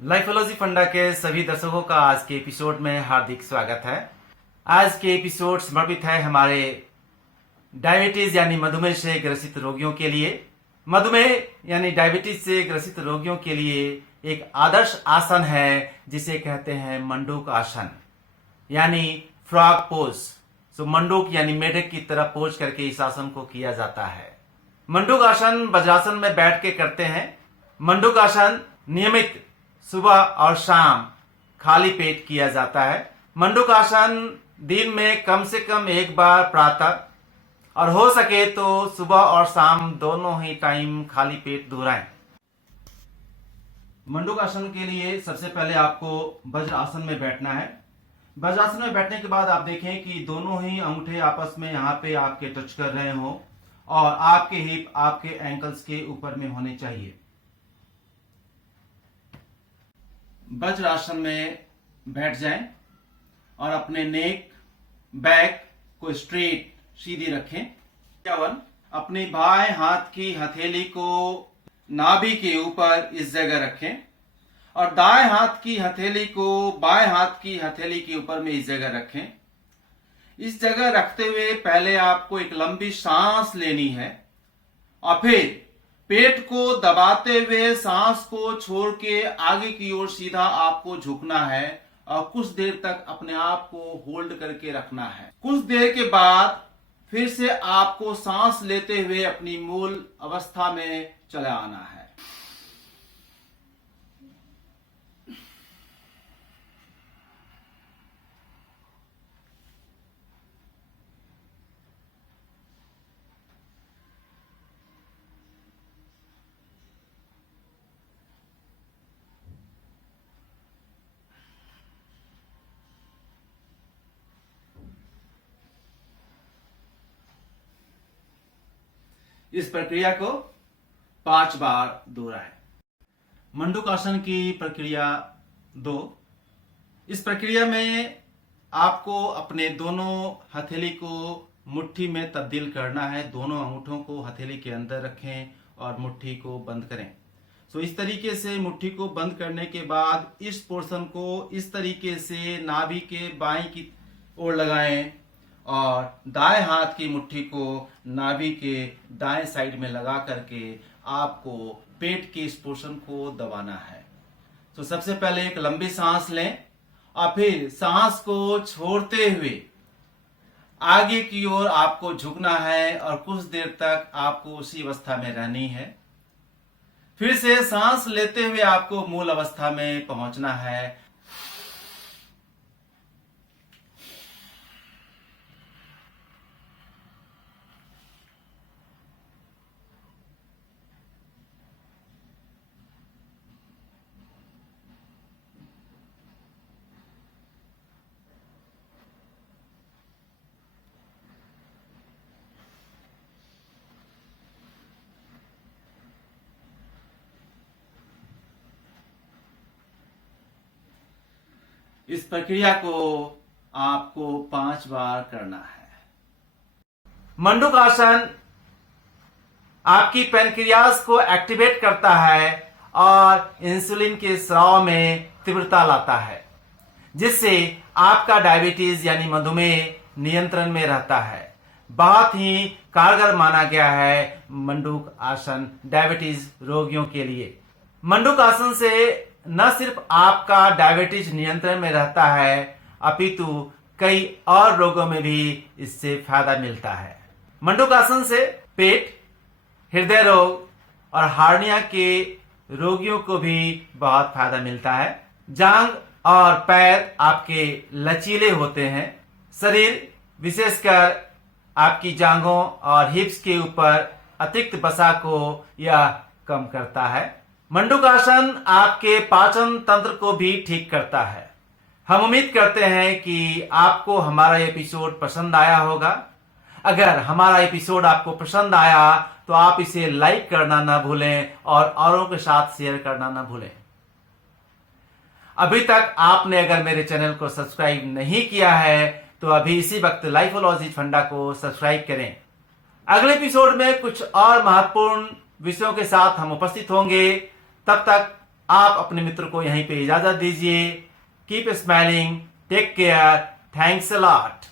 लाइफोलॉजी फंडा के सभी दर्शकों का आज के एपिसोड में हार्दिक स्वागत है। आज के एपिसोड समर्पित है हमारे डायबिटीज यानी मधुमेह से ग्रसित रोगियों के लिए। मधुमेह यानी डायबिटीज से ग्रसित रोगियों के लिए एक आदर्श आसन है जिसे कहते हैं मंडूक आसन यानी फ्रॉग पोज। सो मंडूक यानी मेढक की तरह पोज करके इस आसन को किया जाता है। मंडूक आसन वज्रासन में बैठ के करते हैं। मंडूक आसन नियमित सुबह और शाम खाली पेट किया जाता है। मंडूक आसन दिन में कम से कम एक बार प्रातः और हो सके तो सुबह और शाम दोनों ही टाइम खाली पेट दोहराएं। मंडूक आसन के लिए सबसे पहले आपको वज्र आसन में बैठना है। वज्र आसन में बैठने के बाद आप देखें कि दोनों ही अंगूठे आपस में यहाँ पे आपके टच कर रहे हो और आपके हिप आपके एंकल्स के ऊपर में होने चाहिए। वज्र आसन में बैठ जाएं और अपने नेक बैक को स्ट्रेट सीधी रखें। 51 अपने बाएं हाथ की हथेली को नाभि के ऊपर इस जगह रखें और दाएं हाथ की हथेली को बाएं हाथ की हथेली के ऊपर में इस जगह रखें। इस जगह रखते हुए पहले आपको एक लंबी सांस लेनी है और फिर पेट को दबाते हुए सांस को छोड़ के आगे की ओर सीधा आपको झुकना है और कुछ देर तक अपने आप को होल्ड करके रखना है। कुछ देर के बाद फिर से आपको सांस लेते हुए अपनी मूल अवस्था में चला आना है। इस प्रक्रिया को 5 बार दोहराएं। मंडूक आसन की प्रक्रिया 2। इस प्रक्रिया में आपको अपने दोनों हथेली को मुट्ठी में तब्दील करना है। दोनों अंगूठों को हथेली के अंदर रखें और मुट्ठी को बंद करें। इस तरीके से मुट्ठी को बंद करने के बाद इस पोर्शन को इस तरीके से नाभि के बाएं की ओर लगाएं और दाएं हाथ की मुट्ठी को नाभि के दाएं साइड में लगा करके आपको पेट के इस पोर्शन को दबाना है। तो सबसे पहले एक लंबी सांस लें और फिर सांस को छोड़ते हुए आगे की ओर आपको झुकना है और कुछ देर तक आपको उसी अवस्था में रहनी है। फिर से सांस लेते हुए आपको मूल अवस्था में पहुंचना है। इस प्रक्रिया को आपको 5 बार करना है। मंडूक आसन आपकी पैनक्रियाज को एक्टिवेट करता है और इंसुलिन के स्राव में तीव्रता लाता है, जिससे आपका डायबिटीज यानी मधुमेह नियंत्रण में रहता है। बहुत ही कारगर माना गया है मंडूक आसन डायबिटीज रोगियों के लिए। मंडूक आसन से न सिर्फ आपका डायबिटीज नियंत्रण में रहता है अपितु कई और रोगों में भी इससे फायदा मिलता है। मंडूक आसन से पेट, हृदय रोग और हार्निया के रोगियों को भी बहुत फायदा मिलता है। जांघ और पैर आपके लचीले होते हैं। शरीर विशेषकर आपकी जांघों और हिप्स के ऊपर अतिरिक्त वसा को यह कम करता है। मंडूक आसन आपके पाचन तंत्र को भी ठीक करता है। हम उम्मीद करते हैं कि आपको हमारा एपिसोड पसंद आया होगा। अगर हमारा एपिसोड आपको पसंद आया तो आप इसे लाइक करना ना भूलें और औरों के साथ शेयर करना ना भूलें। अभी तक आपने अगर मेरे चैनल को सब्सक्राइब नहीं किया है तो अभी इसी वक्त लाइफोलॉजी फंडा को सब्सक्राइब करें। अगले एपिसोड में कुछ और महत्वपूर्ण विषयों के साथ हम उपस्थित होंगे। तब तक आप अपने मित्र को यहीं पे इजाजत दीजिए। Keep smiling, take care, thanks a lot.